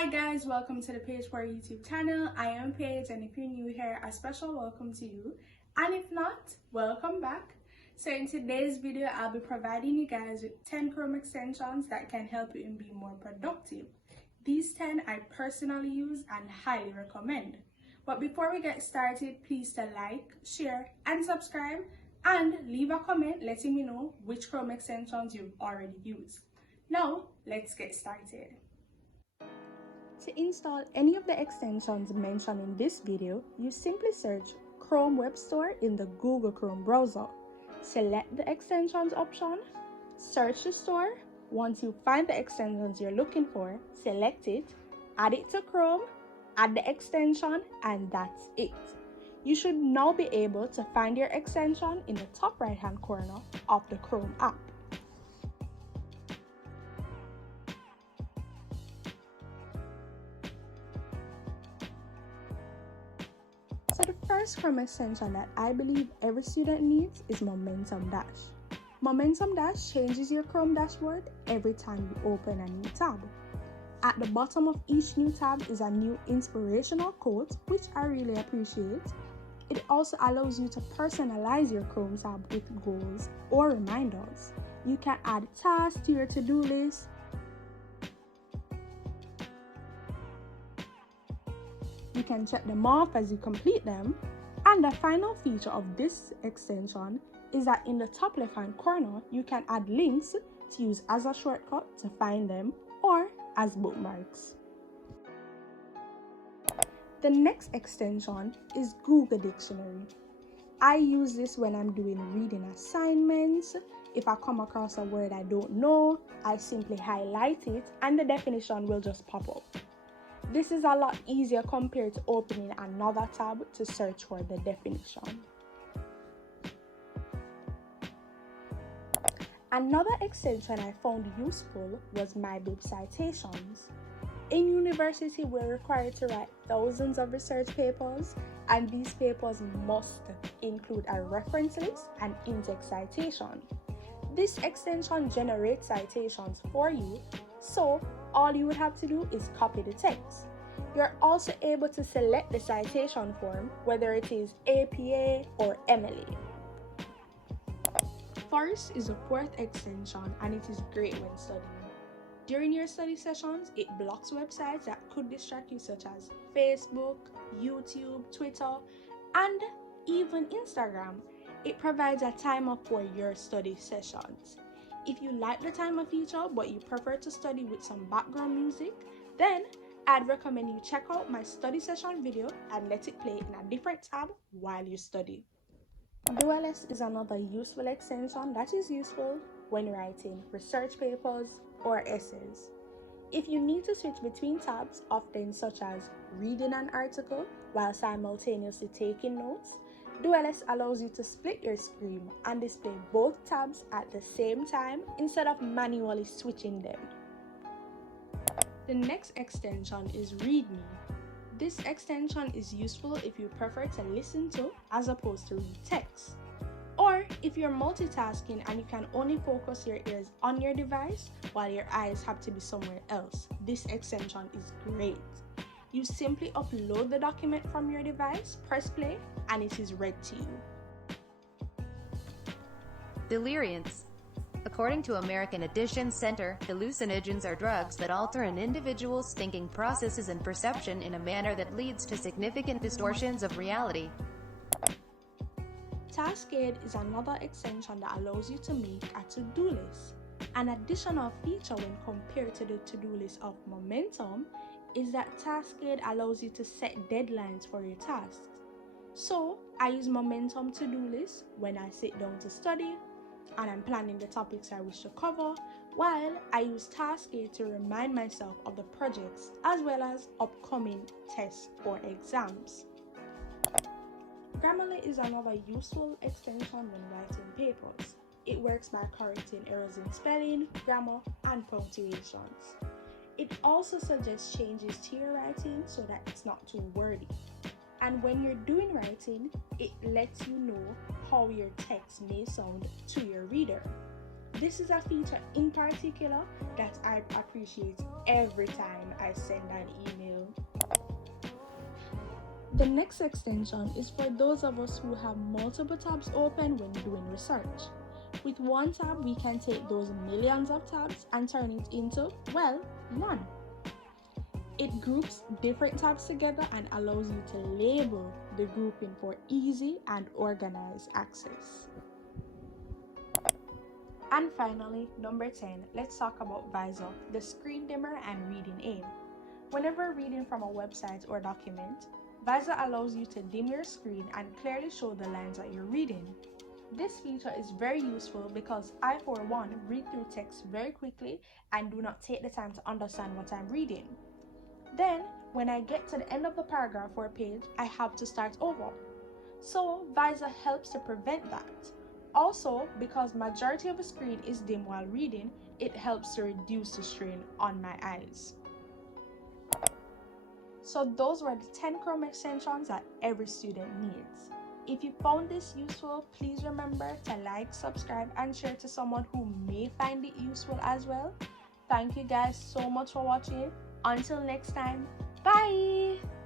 Hi guys, welcome to the Paige for YouTube channel. I am Paige, and if you're new here, a special welcome to you, and if not, welcome back. So in today's video, I'll be providing you guys with 10 Chrome extensions that can help you in being more productive. These 10 I personally use and highly recommend. But before we get started, please like, share and subscribe, and leave a comment letting me know which Chrome extensions you've already used. Now let's get started. To install any of the extensions mentioned in this video, you simply search Chrome Web Store in the Google Chrome browser. Select the extensions option, search the store. Once you find the extensions you're looking for, select it, add it to Chrome, add the extension, and that's it. You should now be able to find your extension in the top right hand corner of the Chrome app. So the first Chrome extension that I believe every student needs is Momentum Dash. Momentum Dash changes your Chrome dashboard every time you open a new tab. At the bottom of each new tab is a new inspirational quote, which I really appreciate. It also allows you to personalize your Chrome tab with goals or reminders. You can add tasks to your to-do list. You can check them off as you complete them. And the final feature of this extension is that in the top left hand corner, you can add links to use as a shortcut to find them or as bookmarks. The next extension is Google Dictionary. I use this when I'm doing reading assignments. If I come across a word I don't know, I simply highlight it and the definition will just pop up. This is a lot easier compared to opening another tab to search for the definition. Another extension I found useful was MyBib Citations. In university, we're required to write thousands of research papers, and these papers must include a reference list and in-text citation. This extension generates citations for you, so all you would have to do is copy the text. You're also able to select the citation form, whether it is APA or MLA. Forest is a fourth extension and it is great when studying. During your study sessions, it blocks websites that could distract you, such as Facebook, YouTube, Twitter, and even Instagram. It provides a timer for your study sessions. If you like the timer feature but you prefer to study with some background music, then I'd recommend you check out my study session video and let it play in a different tab while you study. Dualless is another useful extension that is useful when writing research papers or essays. If you need to switch between tabs, often such as reading an article while simultaneously taking notes, Dualless allows you to split your screen and display both tabs at the same time instead of manually switching them. The next extension is Readme. This extension is useful if you prefer to listen to as opposed to read text. Or if you're multitasking and you can only focus your ears on your device while your eyes have to be somewhere else, this extension is great. You simply upload the document from your device, press play, and it is read to you. Deliriants. According to American Edition Center, hallucinogens are drugs that alter an individual's thinking processes and perception in a manner that leads to significant distortions of reality. Taskade is another extension that allows you to make a to-do list. An additional feature when compared to the to-do list of Momentum is that Taskade allows you to set deadlines for your tasks. So I use Momentum to-do list when I sit down to study and I'm planning the topics I wish to cover, while I use Taskade to remind myself of the projects as well as upcoming tests or exams. Grammarly is another useful extension when writing papers. It works by correcting errors in spelling, grammar, and punctuations. It also suggests changes to your writing so that it's not too wordy. And when you're doing writing, it lets you know how your text may sound to your reader. This is a feature in particular that I appreciate every time I send an email. The next extension is for those of us who have multiple tabs open when doing research. With one tab, we can take those millions of tabs and turn it into, well, one. It groups different tabs together and allows you to label the grouping for easy and organized access. And finally, number 10, let's talk about Visor, the screen dimmer and reading aid. Whenever reading from a website or document, Visor allows you to dim your screen and clearly show the lines that you're reading. This feature is very useful because I, for one, read through text very quickly and do not take the time to understand what I'm reading. Then, when I get to the end of the paragraph or page, I have to start over. So, Visor helps to prevent that. Also, because majority of the screen is dim while reading, it helps to reduce the strain on my eyes. So those were the 10 Chrome extensions that every student needs. If you found this useful, please remember to like, subscribe, and share to someone who may find it useful as well. Thank you guys so much for watching. Until next time, bye!